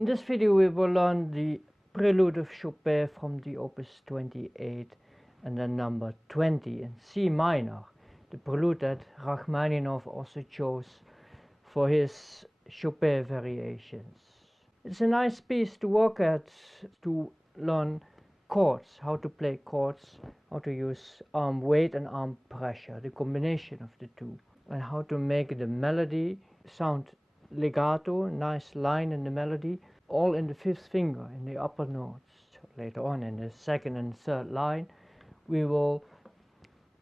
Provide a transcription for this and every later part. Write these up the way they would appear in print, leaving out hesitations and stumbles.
In this video we will learn the Prelude of Chopin from the Opus 28 and then number 20 in C minor, the prelude that Rachmaninoff also chose for his Chopin variations. It's a nice piece to work at, to learn chords, how to play chords, how to use arm weight and arm pressure, the combination of the two, and how to make the melody sound legato, nice line in the melody, all in the fifth finger, in the upper notes. So later on in the second and third line we will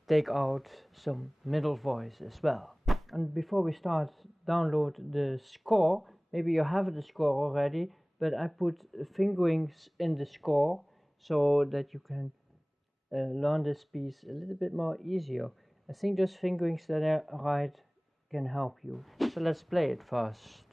take out some middle voice as well. And before we start, download the score. Maybe you have the score already, but I put fingerings in the score so that you can learn this piece a little bit more easier. I think those fingerings that are right can help you. So let's play it first.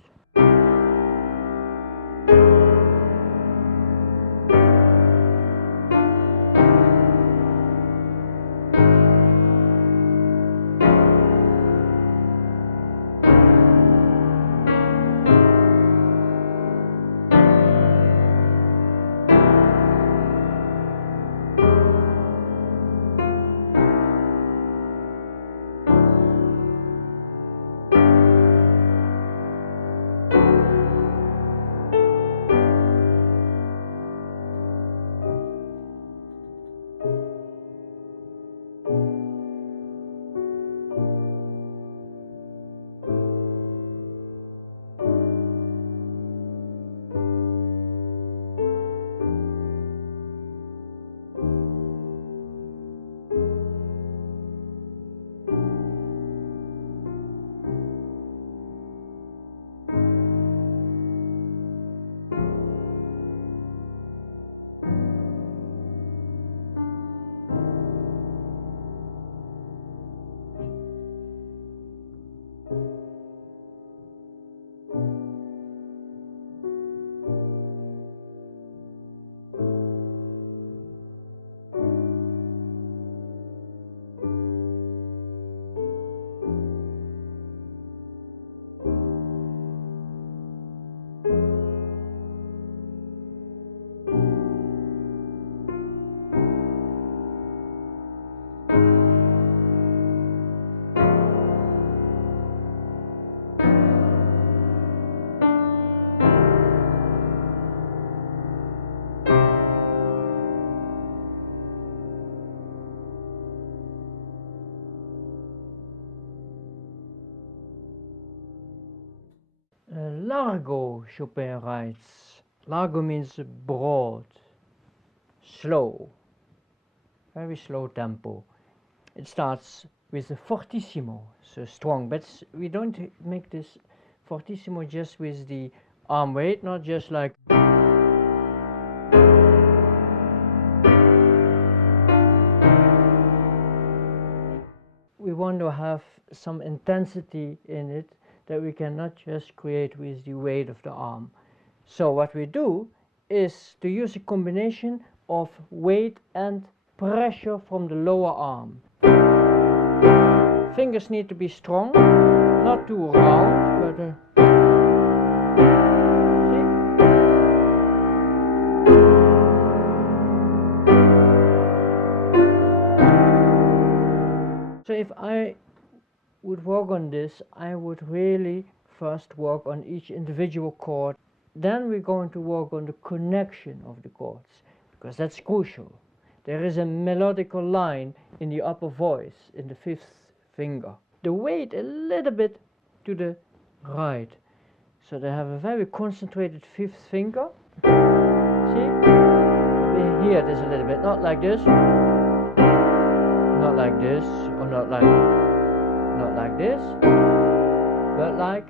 Largo, Chopin writes. Largo means broad, slow, very slow tempo. It starts with a fortissimo, so strong, but we don't make this fortissimo just with the arm weight, not just like. We want to have some intensity in it that we cannot just create with the weight of the arm. So what we do is to use a combination of weight and pressure from the lower arm. Fingers need to be strong, not too round, but see? So if I would work on this, I would really first work on each individual chord. Then we're going to work on the connection of the chords, because that's crucial. There is a melodical line in the upper voice, in the fifth finger. The weight a little bit to the right, so they have a very concentrated fifth finger. See? Here it is a little bit, not like this, not like this, or not like this, but like.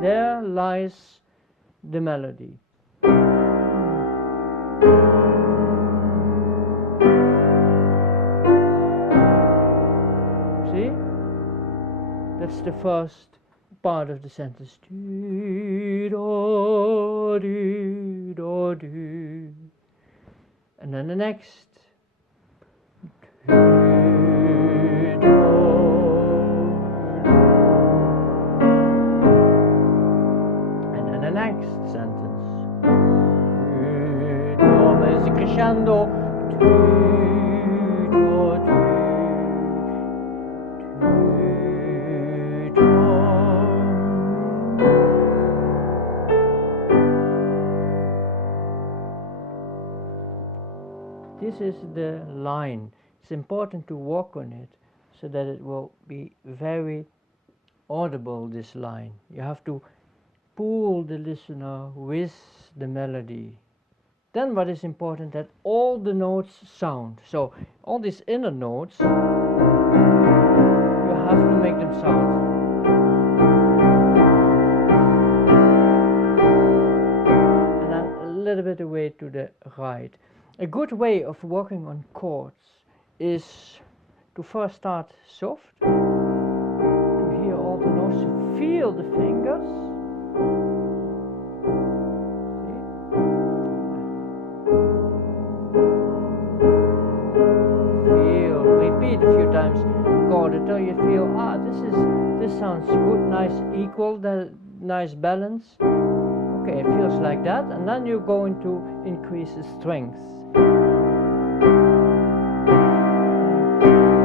There lies the melody. See? That's the first part of the sentence. And then the next. next sentence. Is crescendo. This is the line. It's important to work on it so that it will be very audible, this line. You have to pull the listener with the melody. Then what is important, that all the notes sound. So all these inner notes, you have to make them sound. And then a little bit away to the right. A good way of working on chords is to first start soft, to hear all the notes, to feel the fingers. Feel, repeat a few times the chord until you feel, this sounds good, nice equal, nice balance. Okay, it feels like that, and then you're going to increase the strength.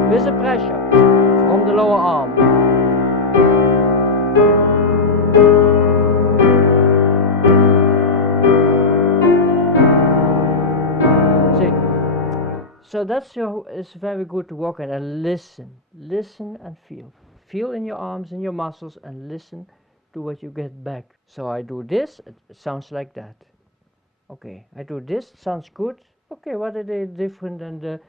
With the pressure from the lower arm. See, so it's very good to work on, and listen and feel. Feel in your arms and your muscles and listen to what you get back. So I do this, it sounds like that. Okay, I do this, sounds good. Okay, what are they different than the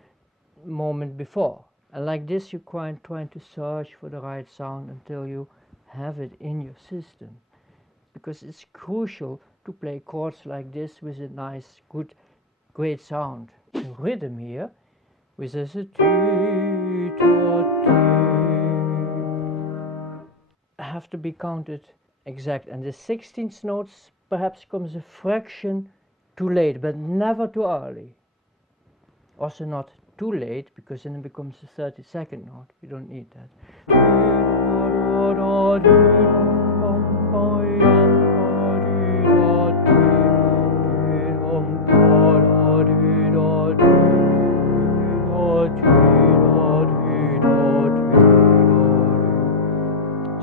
moment before? And like this, you're trying to search for the right sound until you have it in your system. Because it's crucial to play chords like this with a nice, good, great sound. The rhythm here, which is a have to be counted exact. And the 16th notes perhaps comes a fraction too late, but never too early. Also not too late, because then it becomes a 32nd note. We don't need that.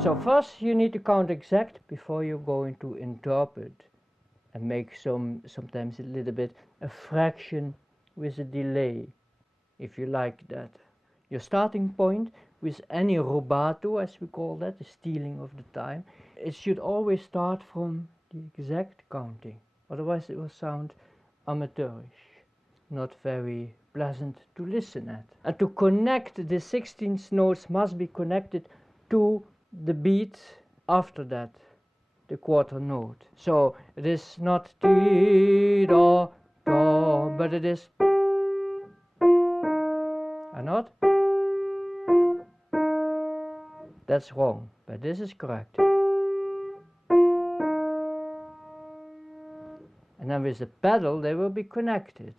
So first you need to count exact before you're going to interpret and make sometimes a little bit a fraction with a delay, if you like that. Your starting point with any rubato, as we call that, the stealing of the time, it should always start from the exact counting. Otherwise it will sound amateurish, not very pleasant to listen at. And to connect the 16th notes must be connected to the beat after that, the quarter note. So it is not ti da da, but it is and not. That's wrong, but this is correct. And then with the pedal they will be connected.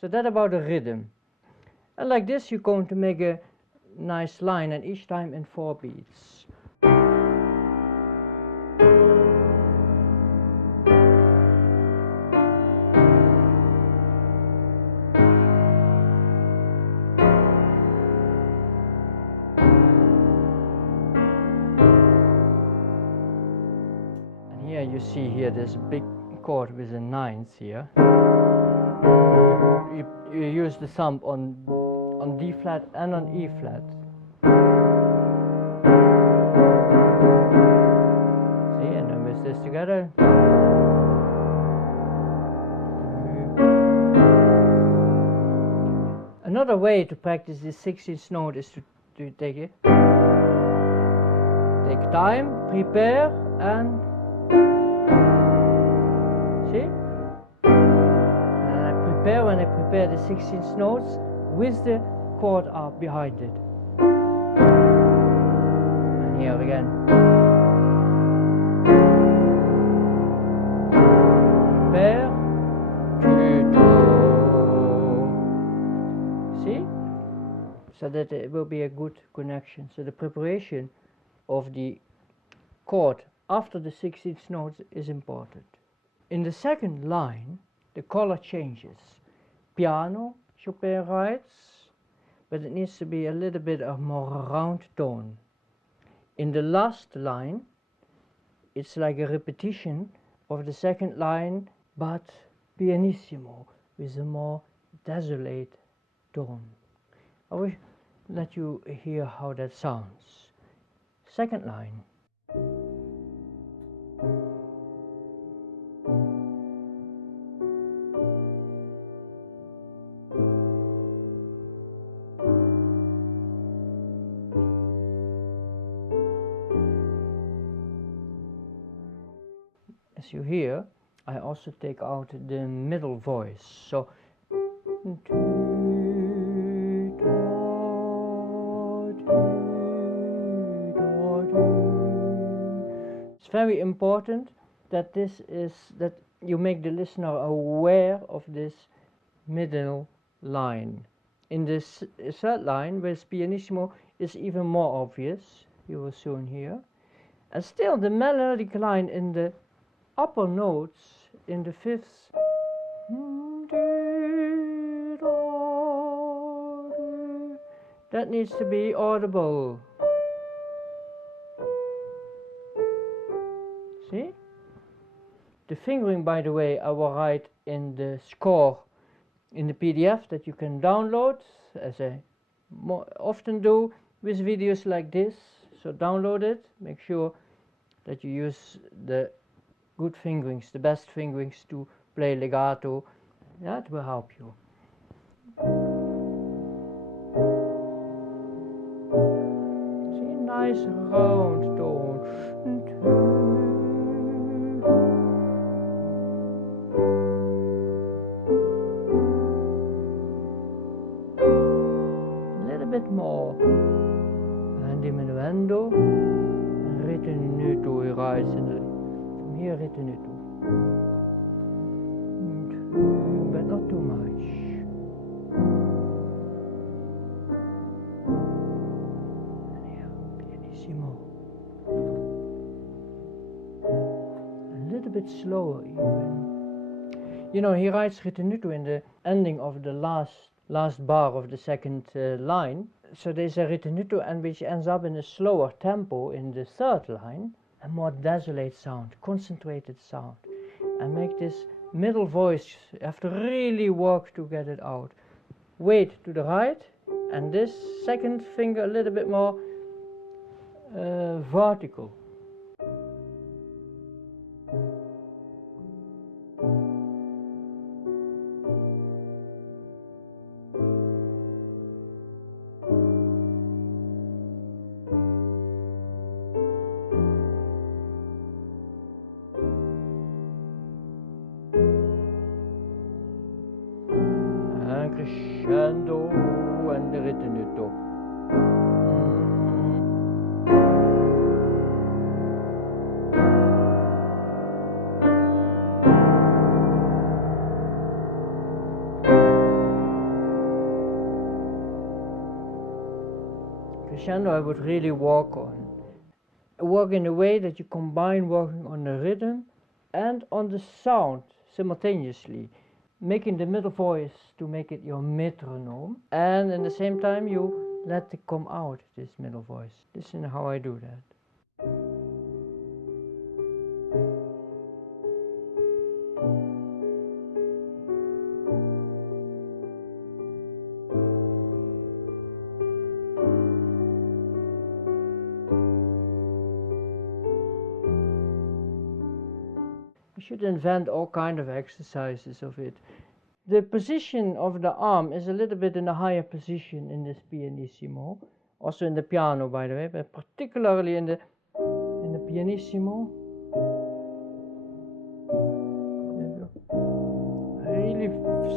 So that about the rhythm. And like this you're going to make a nice line, and each time in 4 beats. And here you see here there's a big chord with a 9th here. You use the thumb on D flat and on E flat. See, and then mix this together. Another way to practice this 16th note is to take it. Take time, prepare, and see? When I prepare the 16th notes with the chord arp behind it. And here again. Prepare. so that it will be a good connection. So the preparation of the chord after the 16th note is important. In the second line, the color changes. Piano, Chopin writes, but it needs to be a little bit of more round tone. In the last line, it's like a repetition of the second line, but pianissimo, with a more desolate tone. I will let you hear how that sounds. Second line. As you hear, I also take out the middle voice. So it's very important that that you make the listener aware of this middle line. In this third line, with pianissimo, is even more obvious. You will soon hear. And still, the melodic line in the upper notes in the fifth that needs to be audible. See? The fingering, by the way, I will write in the score in the PDF that you can download, as I more often do with videos like this. So download it, make sure that you use the good fingerings, the best fingerings to play legato. That will help you. See, nice round tone. A little bit more. And diminuendo, ritenuto, he writes in the here ritenuto, but not too much. And here, pianissimo. A little bit slower even. You know, he writes ritenuto in the ending of the last bar of the second line. So there's a ritenuto, and which ends up in a slower tempo in the third line. A more desolate sound, concentrated sound, and make this middle voice, you have to really work to get it out. Weight to the right, and this second finger a little bit more vertical. Crescendo and ritenuto. Crescendo I would really work on. Work in a way that you combine working on the rhythm and on the sound simultaneously, making the middle voice to make it your metronome, and at the same time you let it come out, this middle voice. Listen how I do that. You should invent all kind of exercises of it. The position of the arm is a little bit in a higher position in this pianissimo, also in the piano by the way, but particularly in the pianissimo. Really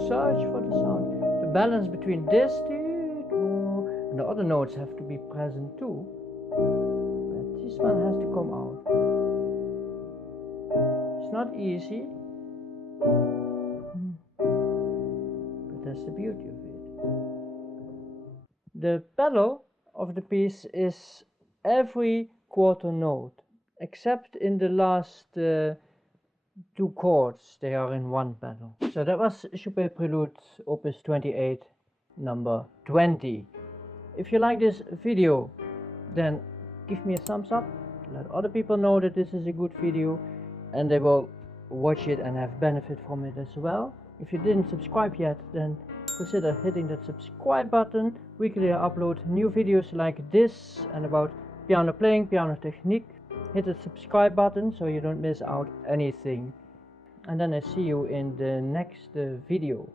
search for the sound. The balance between this and the other notes have to be present too, but this one has to come out. It's not easy. That's the beauty of it. The pedal of the piece is every quarter note, except in the last two chords, they are in one pedal. So that was Chopin Prelude Opus 28 number 20. If you like this video, then give me a thumbs up, let other people know that this is a good video and they will watch it and have benefit from it as well. If you didn't subscribe yet, then consider hitting that subscribe button. Weekly I upload new videos like this and about piano playing, piano technique. Hit the subscribe button so you don't miss out anything. And then I see you in the next video.